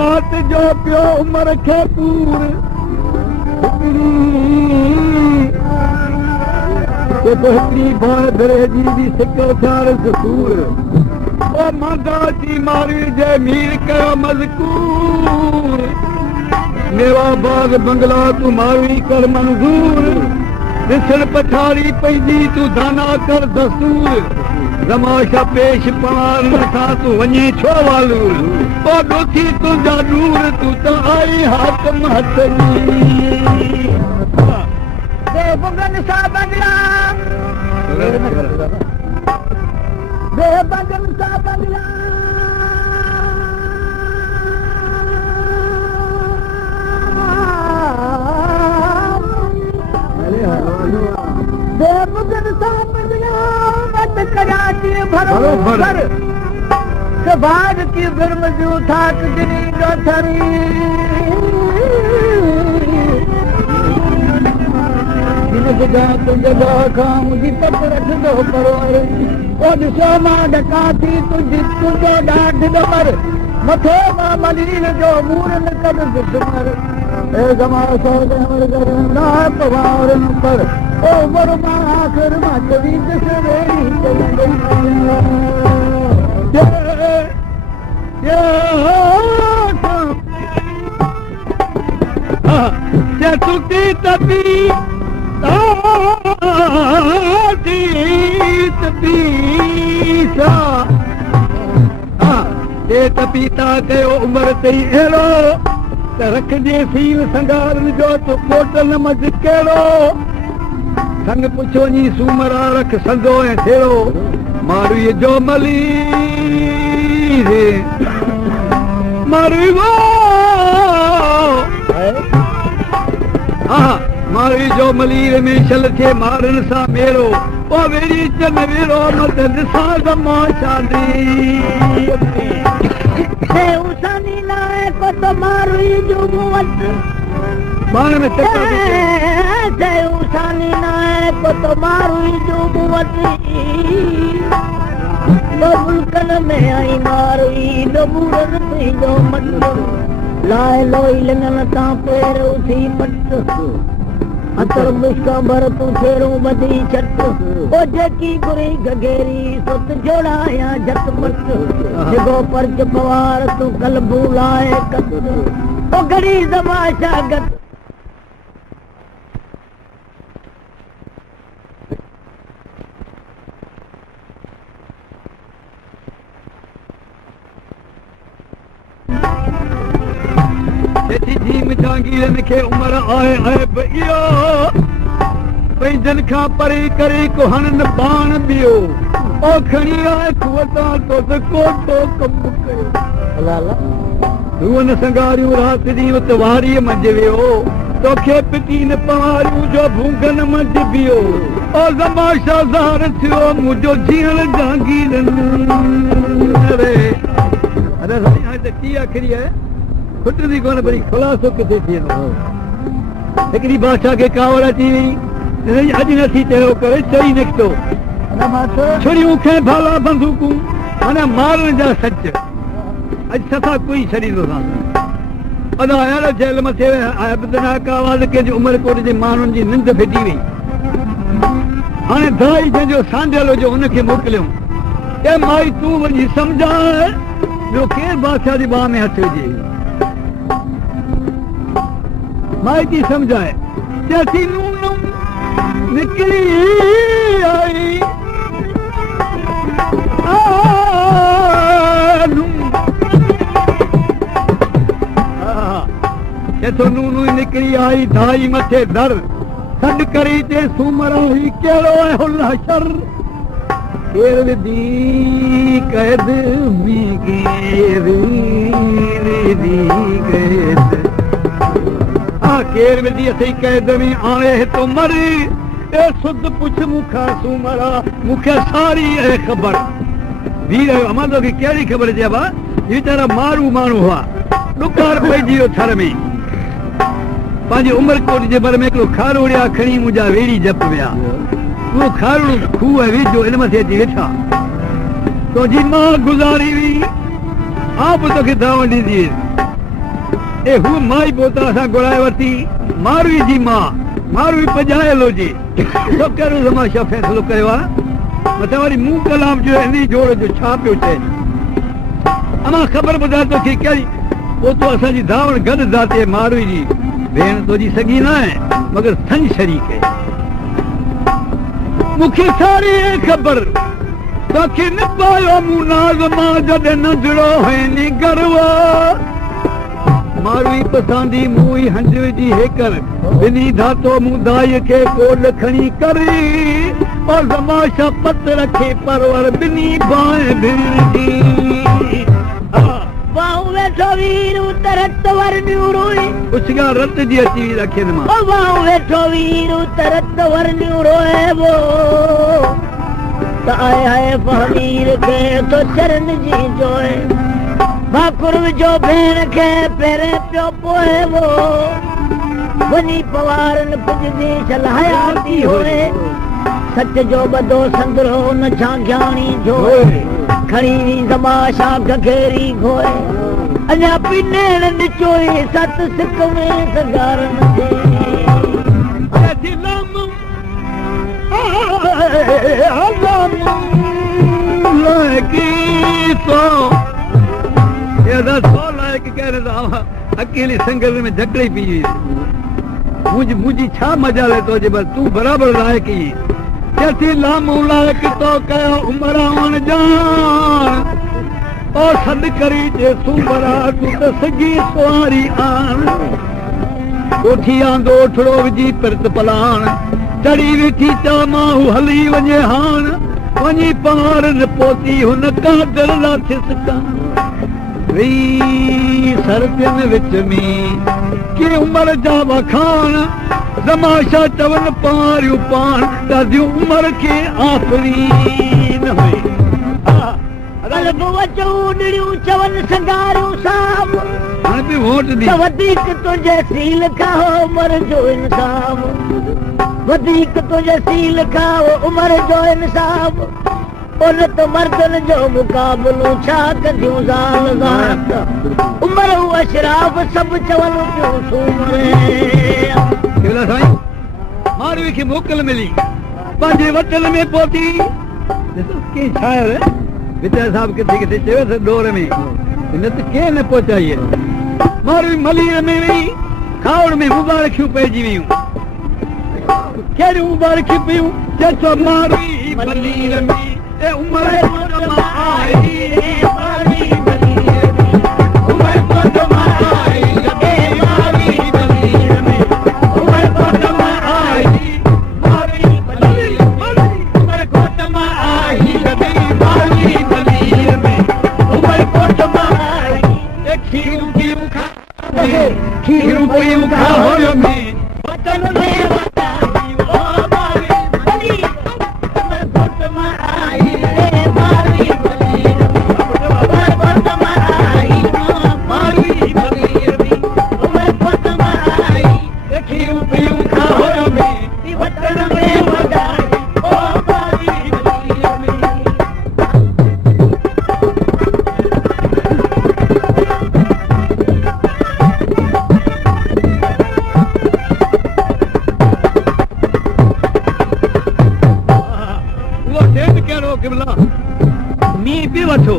रात जो पियो उमर खे पूर हिकिड़ी भरे जी बि सिक थियार ज़कूर ओ मांदा जी मारी जे मीर कयो मज़कूर मेवा बाग बंगला तूं मारी कर मंज़ूर ॾिसण पछाड़ी पंहिंजी तूं दाना कर दस्तूर ज़माशा पेश पार नथा तूं वञे छो वालूर ओ ॾोथी तुंहिंजा नूर तूं त आई हाकम हथ जी बेबगन सा बंगला बेबगन सा बंगला बेबगन सा बंगला मत कराची भरो भर सबाग की गर्म जो थाक दिनी गथरी जगह खां मुंहिंजी पत रखंदो परवर ओ ॾिसो मां ॾका थी तुंहिंजो ॾाढ डबर मथे मां मलीन जो मूर न कढ दुश्मर ए ज़मा सौदे घर ना पवार पर ओ उमर मां आख़िर मां चवी सवेरी तुकी तपी पीता कयो उमर तई अहिड़ो त रखजे सील संगारनि जो तो कोटल मज कहिड़ो संग पुछो नी सूमरा रख संदो ऐं थेड़ो मारूअ जो मली मारू हा मारी जो मलीर में शल थे मारन सा मेरो ओ वेरी चन वेरो मत दिसा जमा शादी हे उसानी लाए को तो मारू जो मुवत मान में चक्कर हे उसानी लाए को तो मारू जो मुवत तो मुल्कन में आई मारू दो मूरन थी जो मत लाए लोई लंगन ता पैर उठी पट अतर मुश्का भर तू फेरू बदी छट ओ जेकी गुरी गगेरी सुत जोड़ाया जत मत जगो परच पवार तू कलबू लाए कत ओ घड़ी जमाशा गत जहांगीरन खे उमर आए आए इहो पंहिंजनि खां परे करे कोहन बाण ॿियो ओ खणी आए खुवता तो कोटो कमु कयो रूअन संगारियूं राति ॾींहुं उतवारीअ मंझि वियो तोखे पिटी न पवारियूं जो भूंगन मंझि बीहो ओ ज़माशा ज़ाहिर थियो मुंहिंजो जीअण जहांगीरन अरे अरे साईं हाणे त की आख़िरी आहे खुटंदी कोन वरी खुलासो किथे थी वेंदो हिकिड़ी बादशाह खे कावड़ अची वई अॼु नथी चयो करे चई निकितो छुरियूं खे भाला बंदूकूं माना मारण जा सच अॼु सफ़ा कोई छॾींदो अदा यार जेल मथे अबदनाक आवाज़ के उमरकोट जे माण्हुनि जी निंड फिटी वई हाणे दाई जंहिंजो सांडियल हुजे हुनखे मोकिलियो ए माई तूं वञी सम्झाए ॿियो केरु बादशाह जी बाह में हथ विझे माई थी सम्झाए चएथी नूं निकिरी आई तो नूनू निकरी आई धाई मथे दर सड करी ते सूमरा ही केड़ो है हुल्ला शर केर दी कैद मी दी कैद आ केर दी अथई कैद में आवे तो मर ए सुध पुछ मुखा सूमरा मुखे सारी है खबर वीर अमदो की केड़ी खबर जेबा ई तरह मारू मानू हुआ दुकार पइजी वियो थर में पंहिंजे उमरकोट जे बर में हिकिड़ो खारोड़िया खणी मुंहिंजा वेड़ी जप विया उहो खारोड़ो खूह वेझो हिन मथे अची वेठा तुंहिंजी मां गुज़ारी हुई आप तोखे दाव ॾींदी ए हू माई पोता असां घुराए वरिती मारवी जी मां मारवी पजायल हुजे तो कहिड़ो तमाशा फ़ैसिलो कयो आहे मथां वरी मूं कलाम जो हिन जोड़ जो छा पियो चए अमां ख़बर ॿुधाए तोखे कहिड़ी पोइ तो असांजी धावण गॾु ज़ाते मारवी जी भेण तुंहिंजी सॻी न आहे मगर संज शरीक है मूंखे सारी ख़बर तोखे न पायो मूं नाज़ मां जॾहिं नंढड़ो हुई गरवा मारवी पसांदी मूं ई हंज विझी हेकर ॿिन्ही धातो मूं दाईअ खे कोल खणी करी और ज़माशा पत रखे परवर ॿिन्ही बाहि भेण जी वाऊ वेठो वीर तरत वरनियूं रोए उछगा रत जी अची रखे मां वाऊ वेठो वीर तरत वरनियूं रोए वो ताए है फकीर के तो चरण जी जोए भाकुर जो भेण के पेरे पियो पोए वो वनी पवारन कुछ दी चलायाती होए सच जो बदो संदरो न झांग्याणी जोए खड़ी ज़माशा गघेरी घोए अञा पिनेण निचोए सत सिक में सगारन दे लम लायकी तो ये दा सो लायक कह रहा अकेली संगल में झकड़ी पी मुझी छा मजा ले तो जे बस तू बराबर लायकी कैसी लामू लायक तो कयो उमरावन जान ओ सद करी जे सुमरा तू त सगी सवारी आन कोठी आंदो ठड़ो विजी परत पलान चढ़ी वेठी चा माहू हली वञे हान वञी पार न पोती हुन कादर ला थिस कान वी सरतियन विच में के उमर जा वखान ज़माशा चवन पारियूं पान ॾाढियूं उमर खे आफ़रीन हुई कल्ब वचो उॾड़ियूं चवन संगारियूं साम हाणे बि वोट ॾी वधीक तुंहिंजे सील खां उमर जो इंसाफ़ वधीक तुंहिंजे सील खां उमर जो इंसाफ़ उन तो मर्दन जो मुक़ाबलो छा कंदियूं ज़ाल ज़ात उमर अशराफ सभु चवनि पियूं सूमरे केवला साईं मारवी खे मोकल मिली पंहिंजे वतन में पहुती ॾिसो के शायर विजय साहब किथे किथे चयो त डोर में न त के न पहुचाई मारवी मलीर में वई खावड़ में मुबारकियूं पइजी वियूं कहिड़ियूं मुबारकियूं पियूं चयो मारवी मलीर में ए उमर आई मारवी मलीर में उमर आई ए मारवी मलीर में उमर आई मारवी मलीर उमर आई मारवी मलीर में उमर आई खीरू खीरू खा होयो में वतन में मारवी मलीर उमर आई मारवी मलीर किबला मींह पी वठो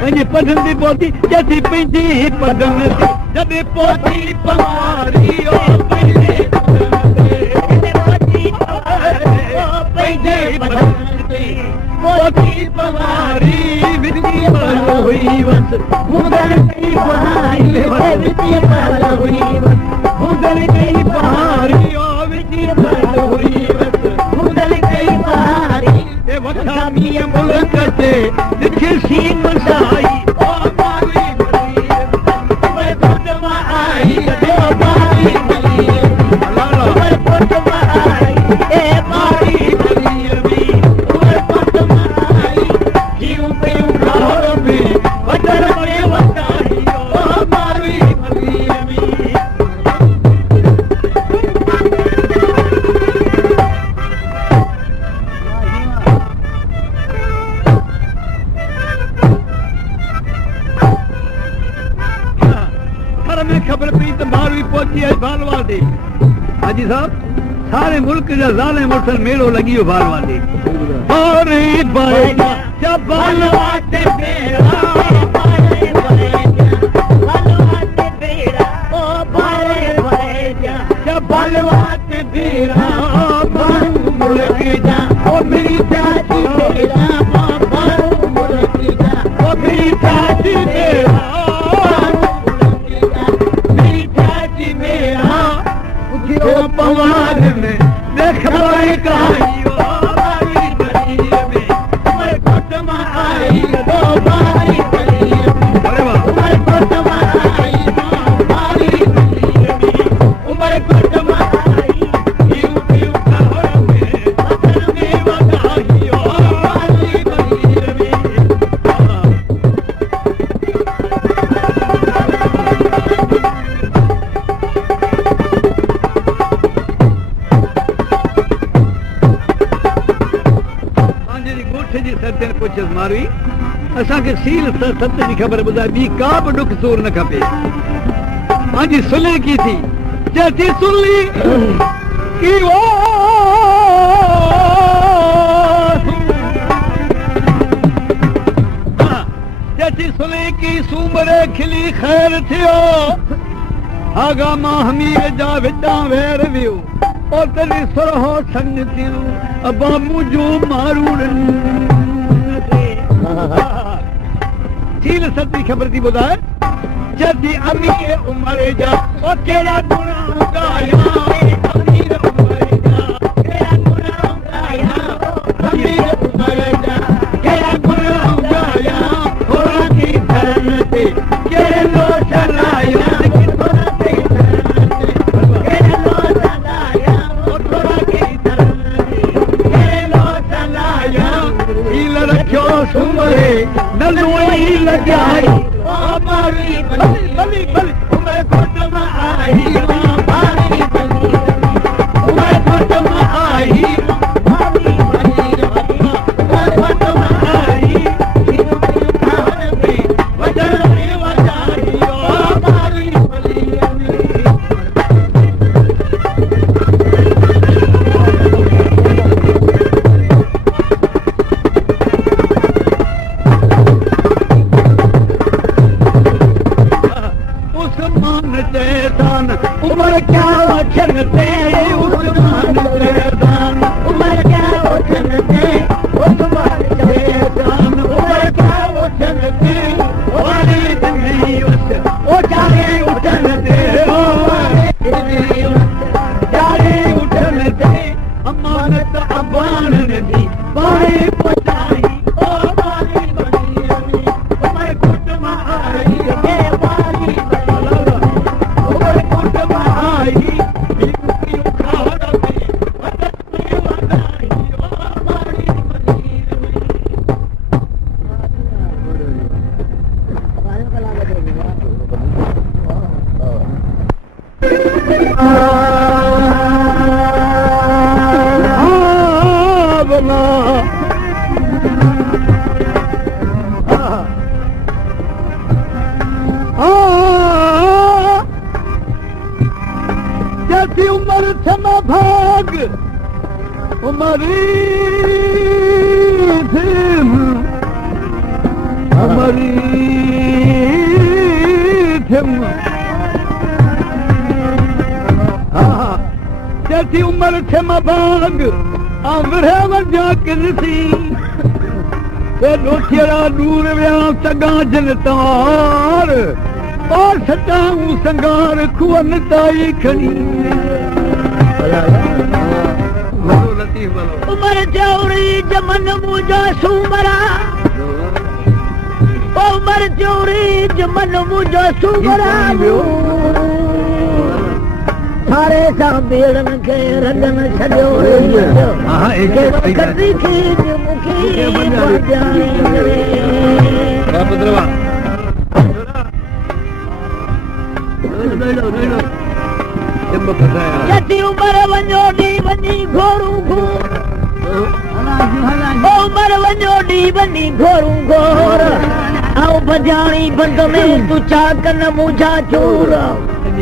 पंहिंजे पदन ते पहुती जॾहिं पंहिंजे पदन ते जॾहिं पहुती पवारी ओ पंहिंजे पंहिंजे पदन ते पहुती पवारी विधी पर हुई वस मुदल कई बहाई विधी पर हुई वस मुदल कई बहारी ओ विधी पर हुई वस मुदल कई बहारी ते वखा मींह मुल्क ते दिखी सी मुसाई ओ मारी मली मैं खुद में आई ओ मारी मली मैं खुद में आई ए मारी मली मैं खुद में आई क्यों पे घर में वतन में वताई ओ मारी मली खबर पी तो मारवी पहुंची है बालवा दे हाजी साहब सारे मुल्क जा ज़ाले मुर्सल मेलो लगी हो बालवा दे अरे बालवा जा बालवा ते बेड़ा बालवा ते बेड़ा ओ बालवा जा बालवा ते बेड़ा बालू मुल्क जा ओ मेरी चाची बेड़ा बालू मुल्क जा ओ मेरी चाची बेड़ा पवार में देखवाई कहानियों बारी गली में उमर कोट में आई दो बारी गली में उमर कोट में आई दो बारी गली में उमर कोट में आई यूं यूं कहर में वतन में वताइयो बारी गली में मारवी असांखे सील सत जी ख़बर ॿुधाए ॿी का बि ॾुख सूर न खपे पंहिंजी सुले की थी चती सुली की वो चती सुले की सूमरे खिली ख़ैर थियो आगा मां हमीर जा विचा वेर वियो और तरी सुरहो सन थियो अबा मुंहिंजो मारूड़न सील सती खबर थी ॿुधाए जदी अमीर उमर जा ओ कहिड़ा गुनाह गाया अमीर उमर जा कहिड़ा गुनाह गाया अमीर उमर जा कहिड़ा गुनाह गाया थोड़ा की धर्म ते कहिड़े लो चलाया थोड़ा की धर्म ते कहिड़े लो चलाया थोड़ा की धर्म ते कहिड़े लो चलाया सील रखियो सुमरे नलुई लगाई ओ मारी बली बली बली उमर कोट में आई मारी बली उमर कोट में आई मारी बली उमर कोट में आई यूं खान में वतन में वताई ओ मारी बली उमर क्या वचन ते उस्मान जयदान उमर क्या वचन ते उस्मान जयदान उमर क्या वचन ते वाली नहीं उस ओ जाने उठन ते ओ जाने उठन ते अमानत अबान दी बाई पहुंचाई ओ बारी बनी उमर कोट में आई के बारी जैसी उम्र थमा भाग उमरी थिम मरी थिम जैसी उम्र थिम बाग आंवरे वजा किनसी ते दोथिरा दूर व्या सगा जनतार और सताऊं संगार खुअन ताई खणी उमर चौरी जमन मुझा सुमरा उमर चौरी जमन मुझा सुमरा सारे सां बेड़न खे रगन छॾियो कटी खीज मुखी जती उमर वञो ॾी वञी घोरूं घोर उमर वञो ॾी वञी घोरूं घोर ऐं बजाणी बंद में तूं छा कन मुंहिंजा चूर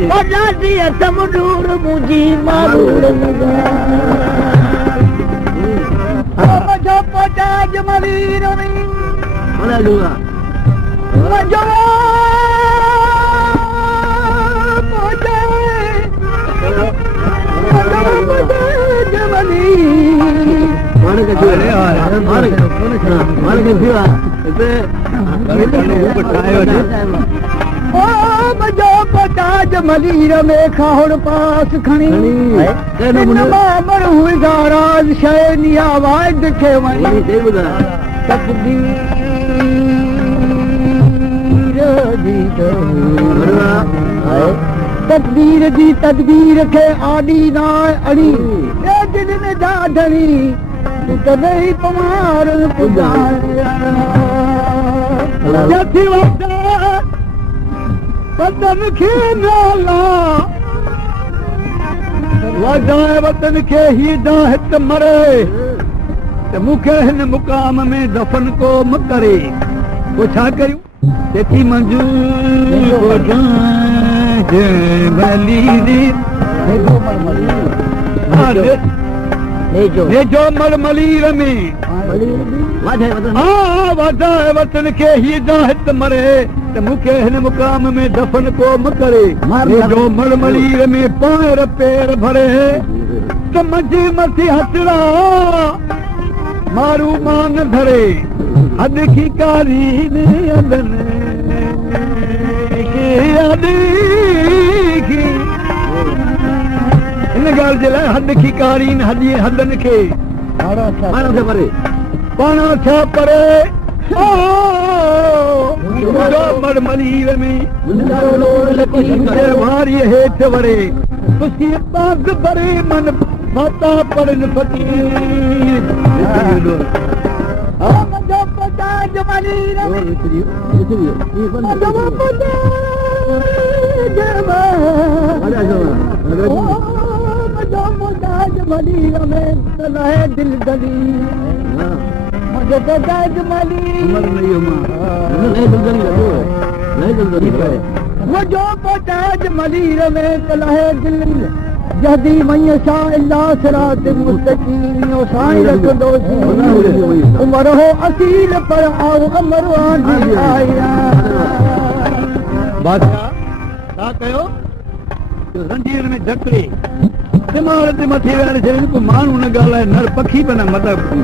ॾाढी तमडूर मुंहिंजी मारूर मुंहिंजो पोटाज मरीर मुंहिंजो पोटाज मलीर में खाउड़ पास खणी राज शइ आवाज़ खे वञी तकदीर जी तदबीर खे आॾी न अड़ी दिल ॾाढी तूं कॾहिं पवार वतन खे नाला वजाए वतन खे ही हित मरे त मूंखे हिन मुक़ाम में दफ़न को म करे पोइ छा कयूं जेकी मंजूर जो मलमलीर में वधाए वतन खे ही हित मरे त मूंखे हिन मुक़ाम में दफ़न को म करे जो मलमलीर में पैर पेर भरे त मंझि मथी हथड़ा मारू मान धरे हद की कारी इन ॻाल्हि जे लाइ हद की कारीन हदनि खे पाण छा परे मलमलीर में वारीअ हेठि वरे बाग भरे मन फाता पड़न फकीर पोटाज मलीर में तलाए दिल दली मुझे पोटाज मुझो पोटाज मलीर में तलाए दिल जदी मई सा इल्ला सिरात मुस्तकीम ओ साईं रखंदो उमर हो असील पर आओ अमर आंधी आया बादशाह छा कयो रंजीर में झकड़े दिमाग ते मथे वेहण छॾे को माण्हू न ॻाल्हाए नर पखी बि न मतिलबु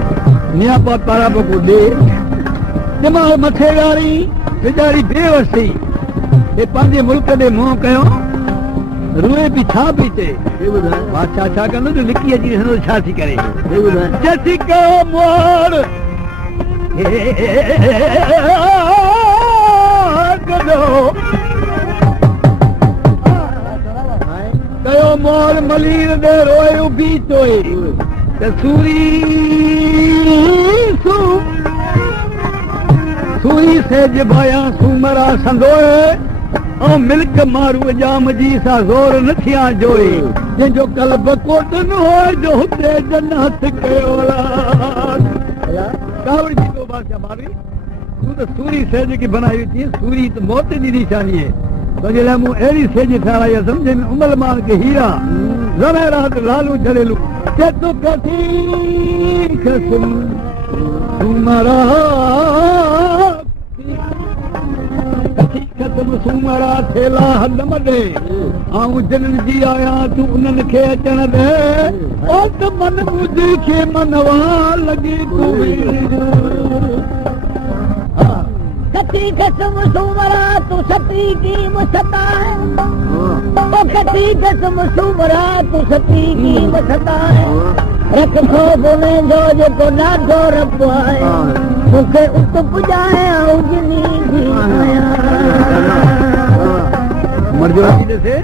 नियापा तारा बि को ॾे दिमाग मथे वारी वीचारी बेवस थी हे पंहिंजे मुल्क ॾे मुंहुं कयो रूए बि छा पई चए बादशाह छा कंदो जो लिकी अची ॾिसंदो छा थी करे जैसी कयो मोर कयो मोर मलीर दे रोए उभी तोए त सूरी सेज भाया सूमरा संदोए ऐं मिल्क मारू जाम जी सा ज़ोर न थिया जोए जंहिंजो कल्ब कोट न हो जो हुते जन्नत कयो कावड़ जी तो बादशाह मारी तू तो सूरी सेज की बनाई थी सूरी तो मौत जी निशानी है तो जे लाइ मूं अहिड़ी सेज ठाराई सम्झे में उमल मान के हीरा ज़मेरात लालू जड़ेलू के तू कथी खसम सुमरा ख़त्म सुमरा थेला हद मॾे आऊं जिन्हनि जी आहियां तूं उन्हनि खे अचण दे ओ त मन मुंहिंजी खे मनवा लॻी तूं कती कसम सुमरा तू सती की मुसता है ओ कती कसम सुमरा तू सती की मुसता है रख खौफ में जो जेको ॾाढो रब आहे मूंखे उत पुॼाए ऐं जिनी जी आहियां मर्जो ॾिसे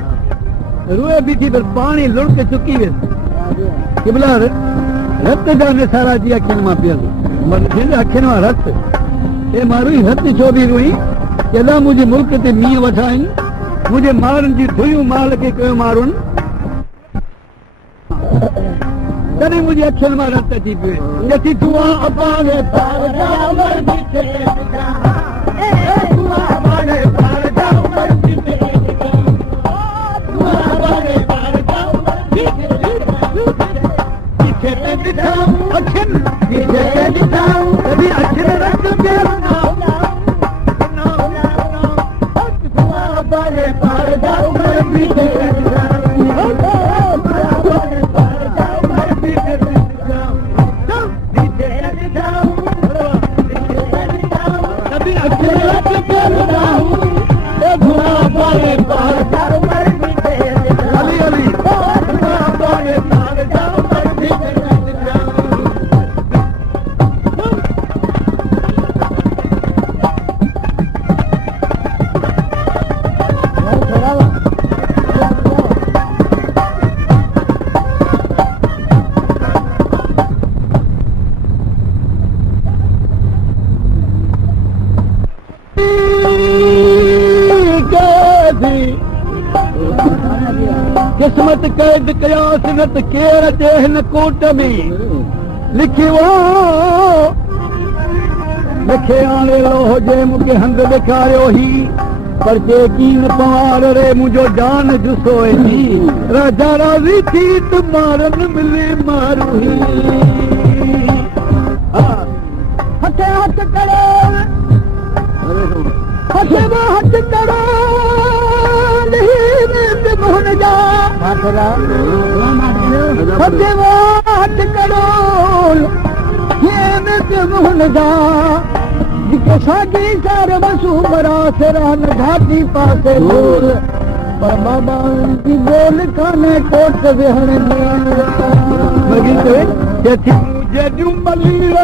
रोए बीठी पर पाणी लुड़के चुकी वियसि किबला रत जा निसारा जी अखियुनि मां पियल मर्द अखियुनि मां रत ए मारू हथ छो बि रोई केॾा मुंहिंजे मुल्क ते मींहं वठा आहिनि मुंहिंजे मारनि जी धुयूं माल खे कयो मारुनि तॾहिं मुंहिंजी अखियुनि मां रत अची पियो अची तूं अपाणे किस्मत कैद कयास न त केर अचे हिन कोट में लिखियो लिखे आणे लोह जे मूंखे हंध ॾेखारियो ही पर कीन पवार रे मुंहिंजो जान जुसो ही राजा राज़ी थी त मारन मिले मारू ही हथ हथ करो हथ करो मोहन जा हथ करो मोहन जा जेको साॻी सार मसूमरा सिरान घाटी पासे पर बाबा जी बोल कान्हे कोट वेहण जॾहिं मलीर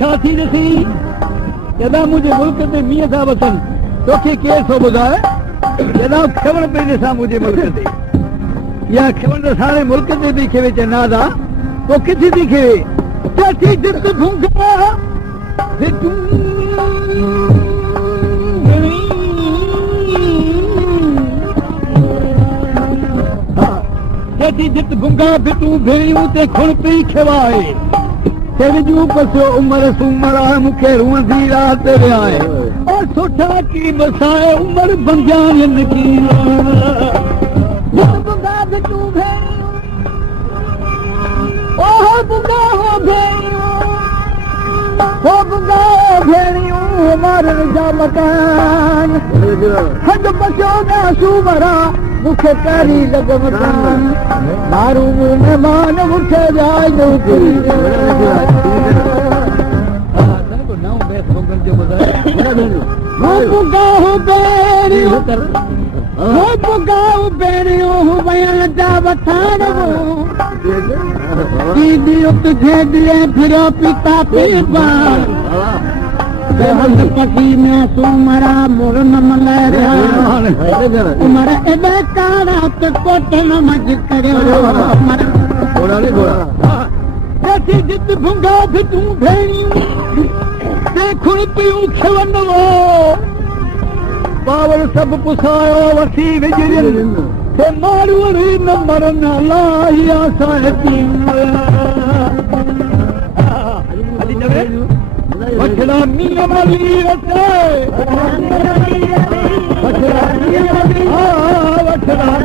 ठाठी ॾिसी केॾा मुंहिंजे मुल्क ते मींहं था वसनि तोखे केरु थो ॿुधाए केॾा खवण पई ॾिसां मुंहिंजे मुल्क ते इहा खवण त सारे मुल्क ते बि खेवे चवंदा था तो किथे थी खेवे ठाठी जित भूंगा ठाठी जित भूंगा फिटूं भेड़ियूं ते खुण पई खवाए जूं पसो उमर सूमरा मूंखे रूह जी रात वियाए और सुठा की बसाए उमर बंजान की बुगा तूं ओह बुगा हो भेणियूं मारन जा मकान हद पसो ना सूमरा मूंखे कारी लॻ मकान मारू महिमान मूंखे जाए फिरो पीता पीपा पकी में सूमरा मुर न मलाया उमर एॾे कारा त कोट न मज करियो जित भुंगा बि तूं भेणियूं खुण पियूं खवंदो पावर सभु पुसायो वसी विझड़ियल मारू न मरन अलाही वठड़ा मीअ मली वठड़ा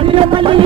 मीअ मली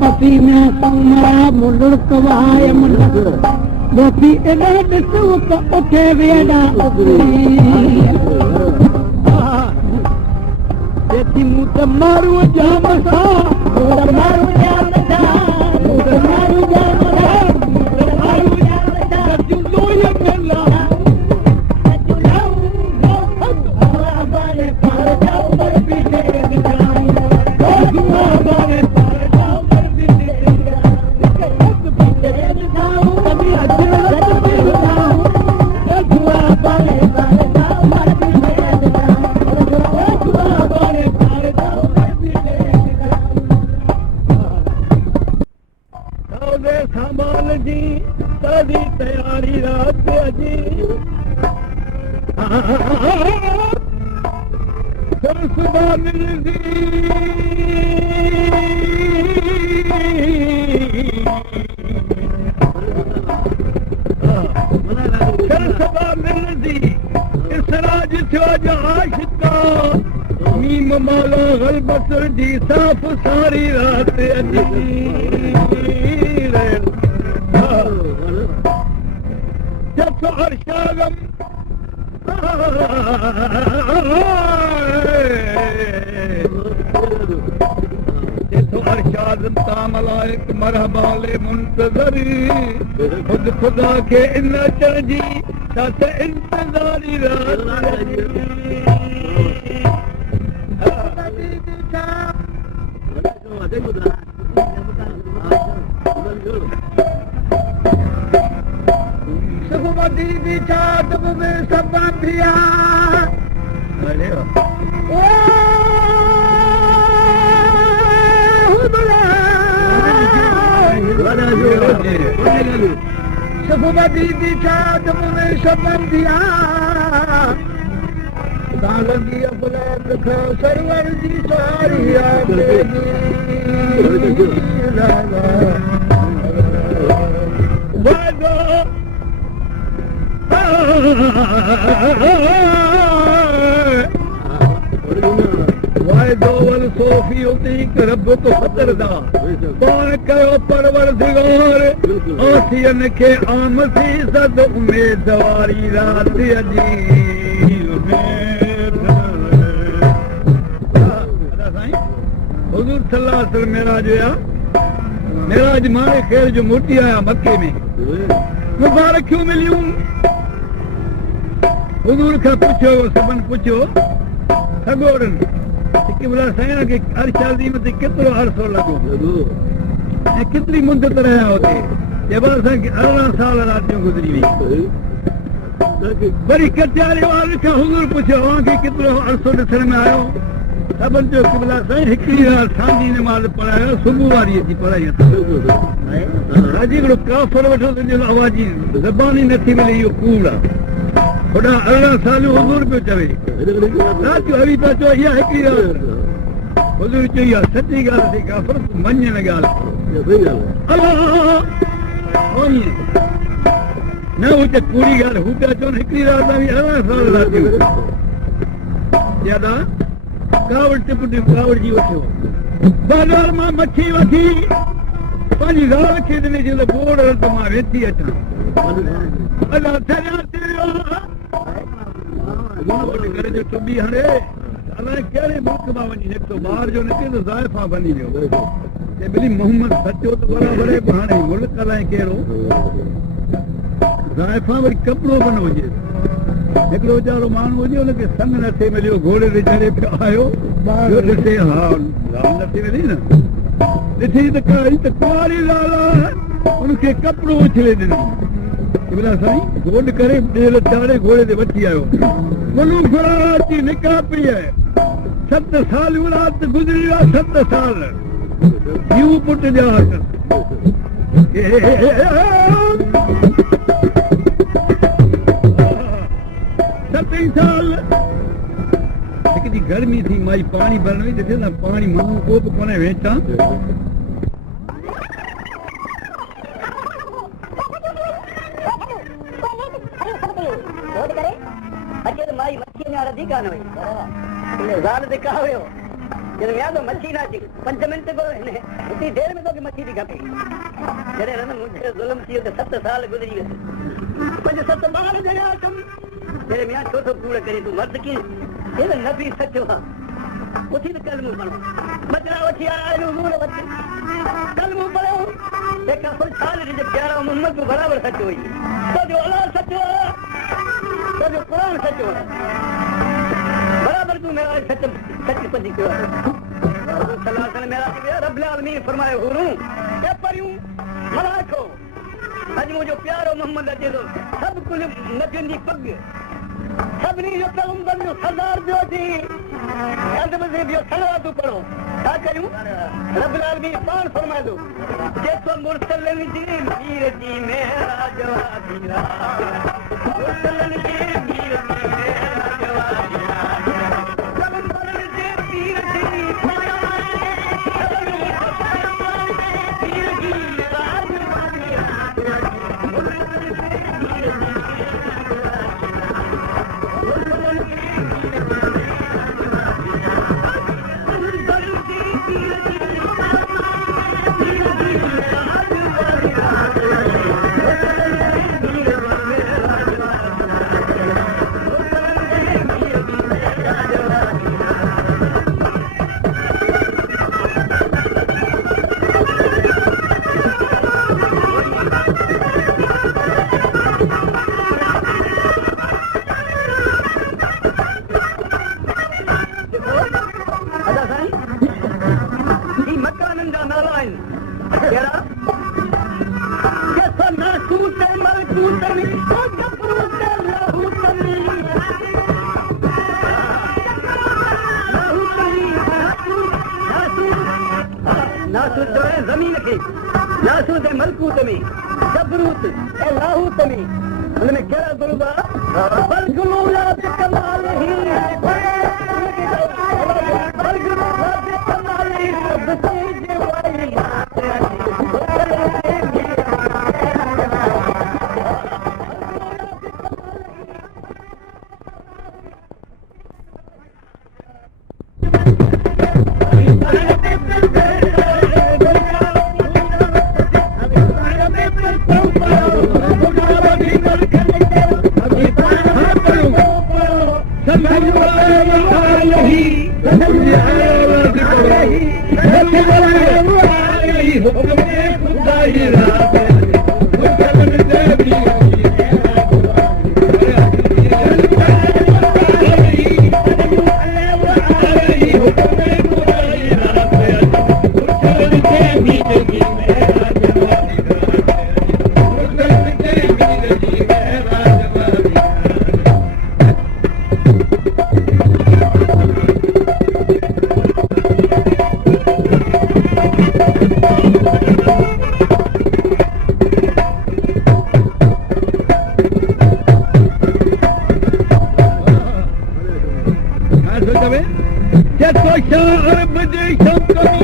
पति में सूमरा मुंडड़ कवाए मोती एॾे ॾिसूं त उठे वेड़ा मूं त मारू जाम सां साफ़ सारी रात अर्शागम अर्शागम तामलाइक मरहबाले मुंतज़री खुद खुदा के इन चढ़जी त इंतज़ारी रात सरवर जी सारी वाइदो वल सोफी उतीक रब तो फतरदा पाण कयो परवरदिगार आसियन खे आमसी सद उम्मीदवारी रात अजी हुजूर सल्लल्लाहु अलैहि वसल्लम मेराज हुया मेराज मारे खैर जो मोटी आया मक्के में मुबारकियूं मिलियूं हुजूर खां पुछियो सबन पुछियो सगोरन किबला साईं के अर्श अज़ीम ते केतिरो अरसो लॻो ऐं केतिरी मुद्दत रहिया हुते चइबो असांखे 18 साल रातियूं गुज़री वई वरी कचारे वारे खां हुजूर पुछियो अव्हांखे केतिरो अरसो ॾिसण में आयो सबन जो किबला साईं हिकिड़ी राति सांदी नमाज़ पढ़ायो सुबुह वारी अची पढ़ाई अॼु हिकिड़ो काफ़र वठो त आवाज़ी ज़बानी नथी मिले इहो कूड़ आहे थोड़ा 18 सालूं हुजूर पियो चवे रातियूं हवी पिया चओ इहा हिकिड़ी राति हुजूर चई आहे सची ॻाल्हि थी काफ़र मञ न ॻाल्हि न हू त कूड़ी ॻाल्हि हू पिया चवनि हिकिड़ी राति में 18 साल रातियूं ज्यादा कावड़ टिप कावड़ जी वठो बाज़ार मां मच्छी वठी पंहिंजी ज़ाल खे ॾिनी चयो बोड़ त मां वेठी अचां अलाह थरिया करे जो टुॿी हणे अलाए कहिड़े मुल्क मां वञी निकितो ॿाहिर जो निकिरे त ज़ाइफ़ा बनी वियो बिली मोहम्मद सचो त बराबरि आहे पर हाणे मुल्क अलाए कहिड़ो ज़ाइफ़ा वरी कपिड़ो बि न हुजे हिकिड़ो वीचारो माण्हू हुजे हुनखे संग नथे मिलियो घोड़े ते चढ़े पियो आयो ॾिसे हा नथी मिली न ॾिठी त कुंवारी ज़ाल हुनखे कपिड़ो उछले ॾिनो साईं गोॾ करे ॾेल चाढ़े घोड़े ते वठी आयो मुलूक अची निकाह पई आहे 7 साल राति गुज़री विया 7 साल यूं पुट जा 7 साल हिकु ॾींहुं गर्मी थी माई पाणी भरण वई ॾिठे न पाणी माण्हू को बि कोन्हे वेचां मच्छी न अची 5 मिंट हेतिरी देर में तोखे मच्छी थी खपे जॾहिं मुंहिंजो ज़ुल्म थी वियो त 7 साल गुज़री वियसि 5-7 ॿार जहिड़ा कमु तेरे मियां छो थो कूड़ करे तूं मर्द कीअं हे त नबी सचो आहे उथी त कलमू पढ़ो बचड़ा वठी आया हुजूर वटि कलमू पढ़ो तंहिंखां पोइ छा ॾिजे प्यारा मोहम्मद बि बराबरि सचो हुई तुंहिंजो अलाह सचो आहे तुंहिंजो क़ुर सचो आहे बराबरि तूं मेरा सच पंहिंजी कयो आहे रब्बुल आलमीन फरमायो हुरूं के परियूं मलाइको अॼु मुंहिंजो प्यारो मोहम्मद अचे थो सभु कुझु नदियुनि जी पग सभिनी जो पैगंबर जो सरदार पियो थी ॿियो सलवातूं पढ़ो छा कयूं रब्बुल आलमीन पाण फरमाए थो जेको मुर्सलनि जी मीर जी मेरा जवाबीरा मुर्सलनि जी मीर जी मेरा जवाबीरा पैगंबरनि जे पीर जी ज़मीन खे नासूत ऐं मलकूत में जबरूत ऐं लाहूत में हुन में कहिड़ा गुरूब 4 बजे शाम करो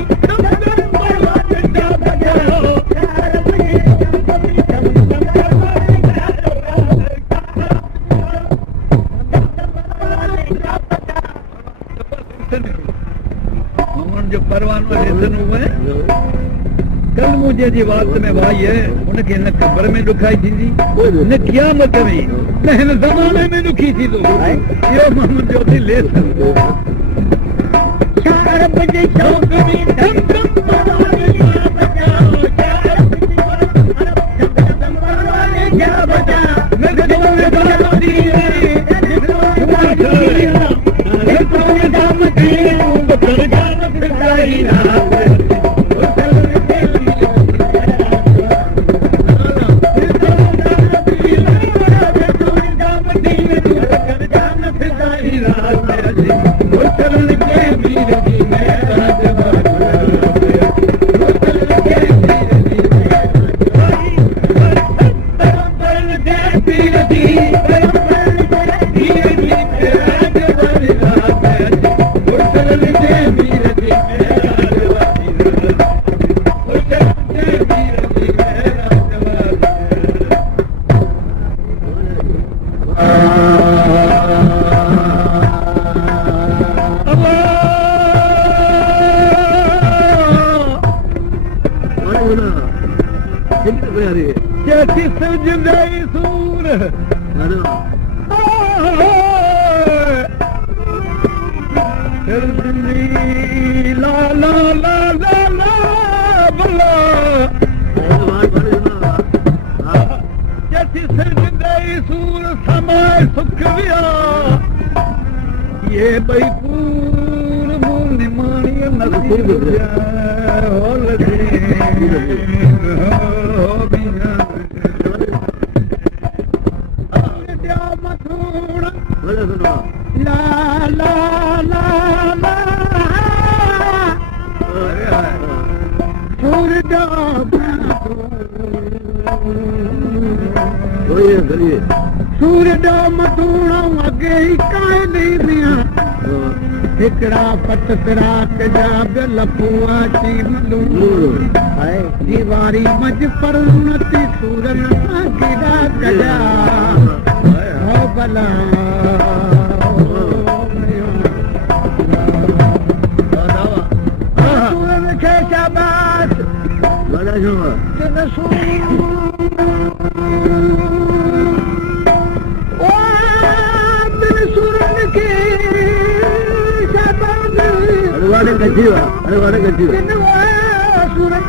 जो परवानो हुए कल मुझे जी बात में भाई है उनके न कब्र में दुखाई थी न क़यामत में न हिन ज़माने में दुखी थी तो यो मोहम्मद जो थी ले सकते 4 बजे शाम कभी धम धम दीवारी मज पर उन्नति सूरन गिरा गया हो भला सूरन के शाबाश सूरन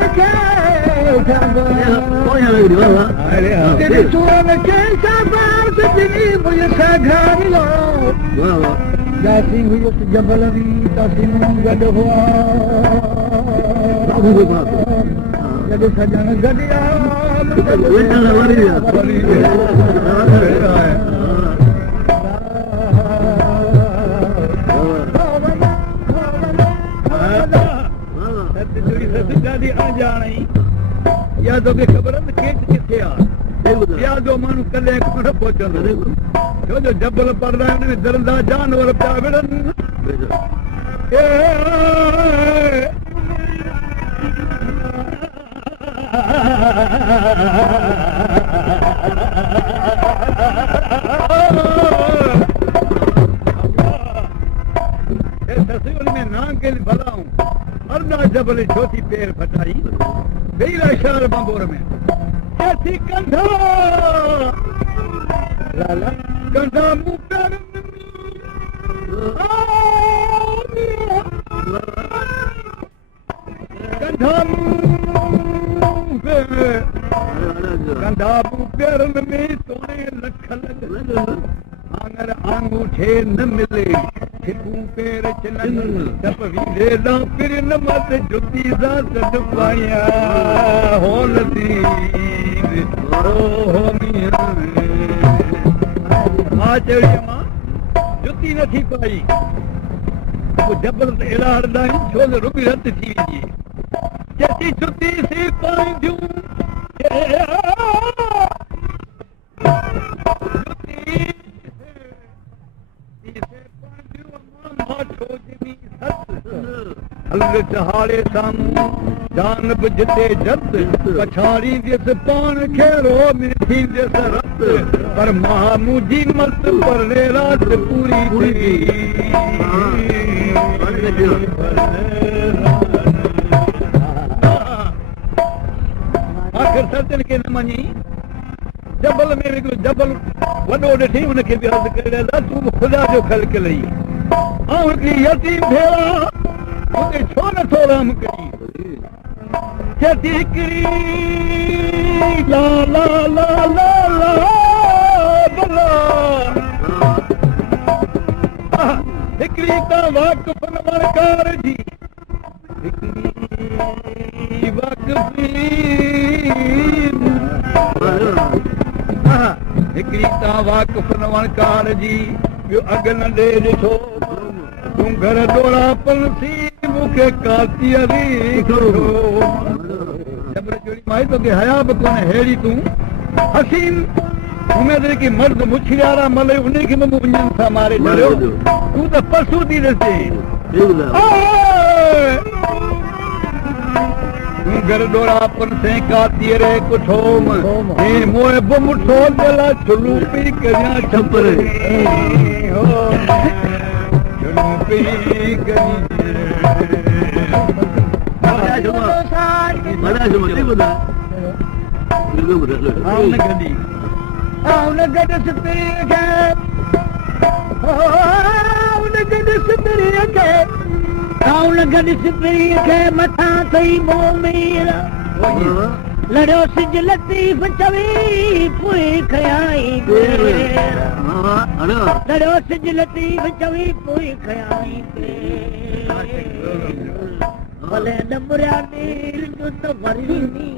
के सूरत के शाबाश दिनी मुझे घर लो जाती हुई उस जबल भी तासीम गड हुआ जब सजन गडिया आ जानी या तो खबर किथे या जो मानू कले पहुंचंदो छो जो जबल पड़ रहा है दरंदा जानवर पिया विड़न में नाम के भला हूं अर्धा जबल छोटी पैर फटाई बेला शहर बंबोर में ऐसी कंधा लाला कंधा मुंह पर कंधा मुंह पैर में सोने लखल आंगर आंगूठे न मिले पैर चलन तप वीरे ना फिर न मत जुती सा सद पाया हो लतीफ ओ हो मियां आ चढ़िया मां जुती न थी पाई वो जबल एड़ा हड़दा छो रुबी रत थी जी जैसी जुती सी पाई दूं हल चहाड़े साम्हूं जान बि जिते जत पछाड़ींदसि पाण खे रो में थींदसि रत पर मां मुंहिंजी मत पर रात पूरी थी आख़िर सजन खे न मञी जबल में हिकिड़ो जबल वॾो ॾिठी हुनखे बि अर्ज़ु करे तूं बि ख़ुदा जो ख़ल्क़ लही ऐं हिकिड़ी यतीम भेड़ा हुते छो नथो रहम कई चती हिकिड़ी ला ला ला ला ला हिकिड़ी त वाक़ुफ़ नवरकार जी हिकिड़ी वाक़ुफ़ी हिकिड़ी तव्हां वाक़ुफ़ नवरकार जी ॿियो अॻु न ॾे ॾिठो तूं घर ॾोड़ा पंसी मूंखे कातीअ माई तोखे हया बि कोन्हे अहिड़ी तूं हसीन उमेद की मर्द मुछियारा मले उनखे बि मुंहिंजनि सां मारे छॾियो तूं त पशु थी ॾिसे घर ॾोड़ा पंसे कातीअ रे कुठोम हे मोए बि मुठो दिला चुलू पी करियां छपर मथां थई मोमीर लड़ियो सिज लतीफ़ चवी पुई खयाई लड़ियो सिज लतीफ़ चवी पुई खयाई भले न मुरिया नील जो त वरी नी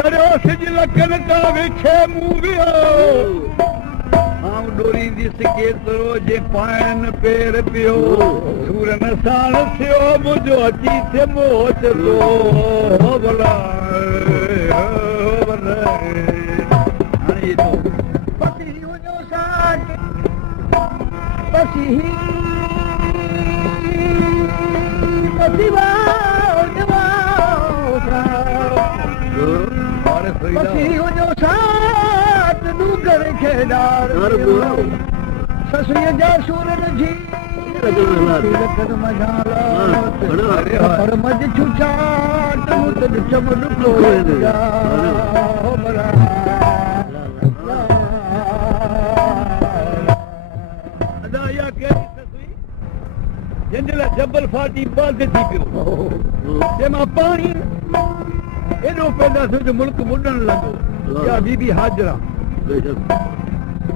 लड़ियो सिज लखन का विखे मूं वियो डोरींदसि केतिरो जे पाइण पेर पियो सूर न साण थियो मुंहिंजो अची थिए मोच थो भला पसी वञो साथ पसी पसी पसी वञो साथ डूंगर खे ॾार ससुअ जा सूरन जी पर मज छुछाट मुत चमन को जंहिंजे लाइ जबल फाटी बंदि थी पियो जंहिंमां पाणी एॾो पैदा थियो जो मुल्क ॿुॾण लॻो या बीबी हाजरा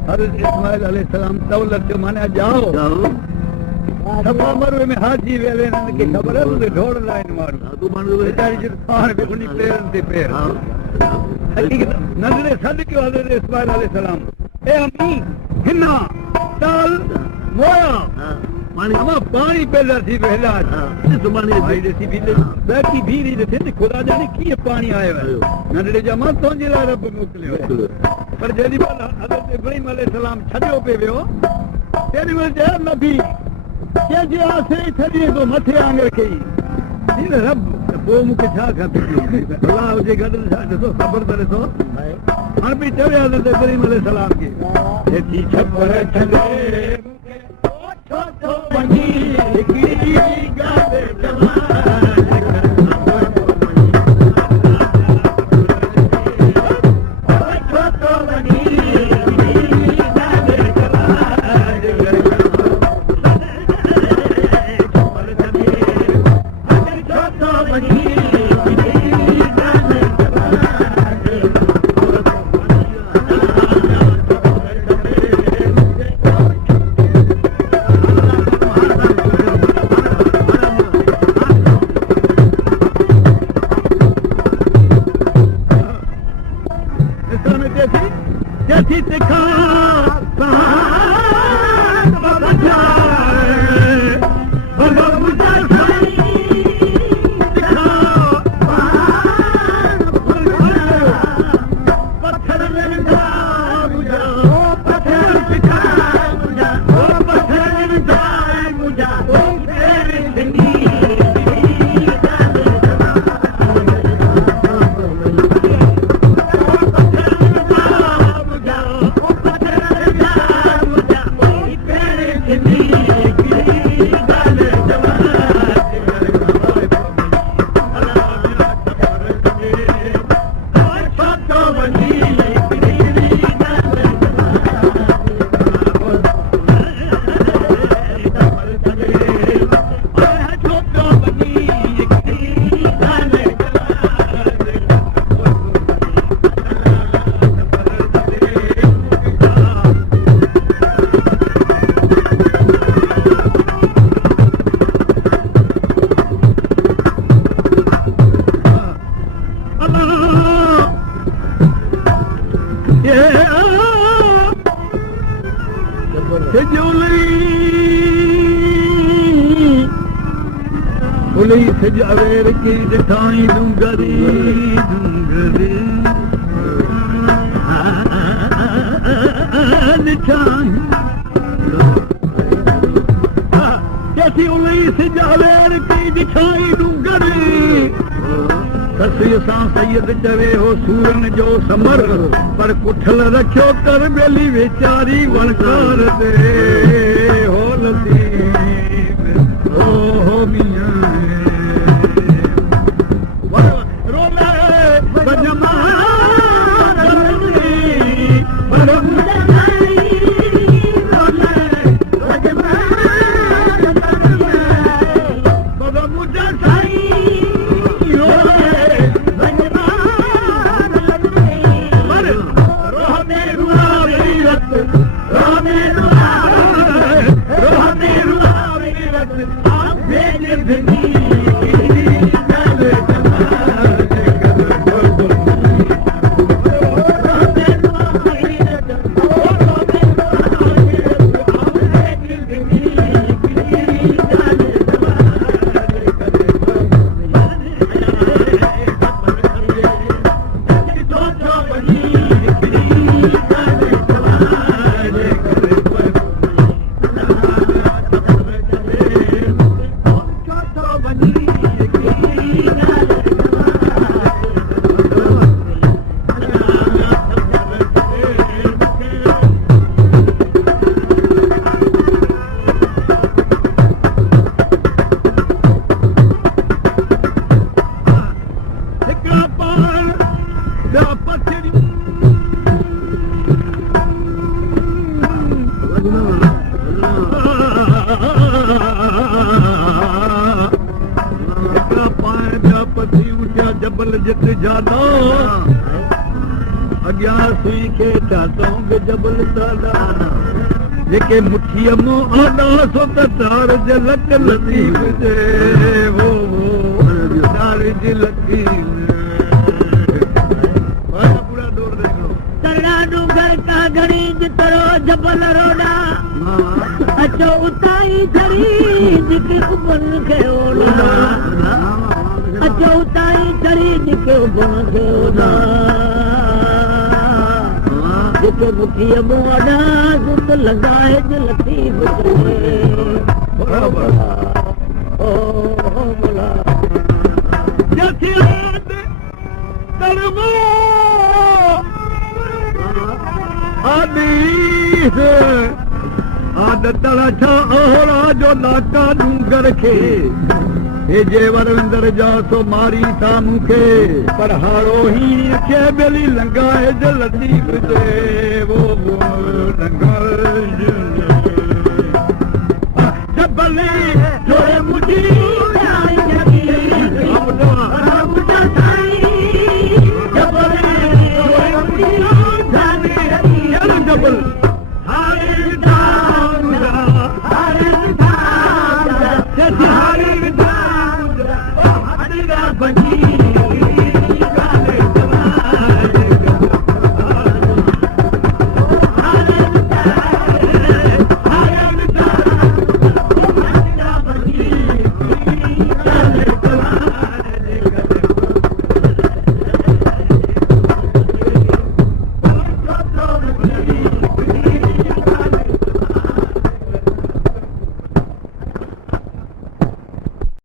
हज़रत इस्माइल अलैहिस्सलाम दौलत जो माने जाओ सभा मरवे में हाजी वेले हिननि खे ख़बर आहे त ढोड़ लाइन माण्हू वेचारी जो पाण बि उन पेरनि ते पेर नंढड़े सॾु कयो हज़रत इस्माइल अलैहिस्सलाम ए अम्मी हिना दाल मोया पानी पैदा थी वियो बैठी बीरी ॾिठे ख़ुदा ॼाणे कीअं पाणी आयो आहे नंढड़े जा मां तुंहिंजे लाइ रब मोकिलियो पर जेॾी महिल हज़रत इब्राहिम अलैहिस्सलाम छॾियो पे वियो तेॾी महिल चयो न बि कंहिंजे आसिरे छॾी थो मथे आङुर कई रब पोइ मूंखे छा खपे अलाह हुजे गॾु ॾिसो ख़बर त ॾिसो हाणे बि चयो हज़रत इब्राहिम अलैहिस्सलाम खे छपर छॾे सजावेर की ॾिठाई डूंगरी डूंगरी जैसी उलई सजावेर की ॾिठाई डूंगरी ससुअ सां सैयद चवे हो सूरन जो समर पर कुठल रखियो कर बेली वेचारी वणकार दे हो लतीफ़ हो मियां जबल जित जादा अॻियां सुई खे चातोंग जबल दादा जेके मुठीअ मूं आॾा सो त तार जलक लतीफ़ जे हो तार जी लतीफ़ पूरा दौर देखो तगड़ा डूंगर का घड़ी जितरो जबल रोडा अचो उताई धरी जिके उबन खे ओड़ा अचो उताई धरी जिके उबन खे ओड़ा जिके मुठीअ मूं आॾा सुत लॻाए जे लतीफ़ जे ओ भला जथियाद तरमो आदीस आदत छा ओड़ा जो नाका डूंगर खे हे जे वरंदर जा सो मारी था मूंखे पर हारो ही खे बेली लंगाए जे लतीफ़ जे वो लंगाए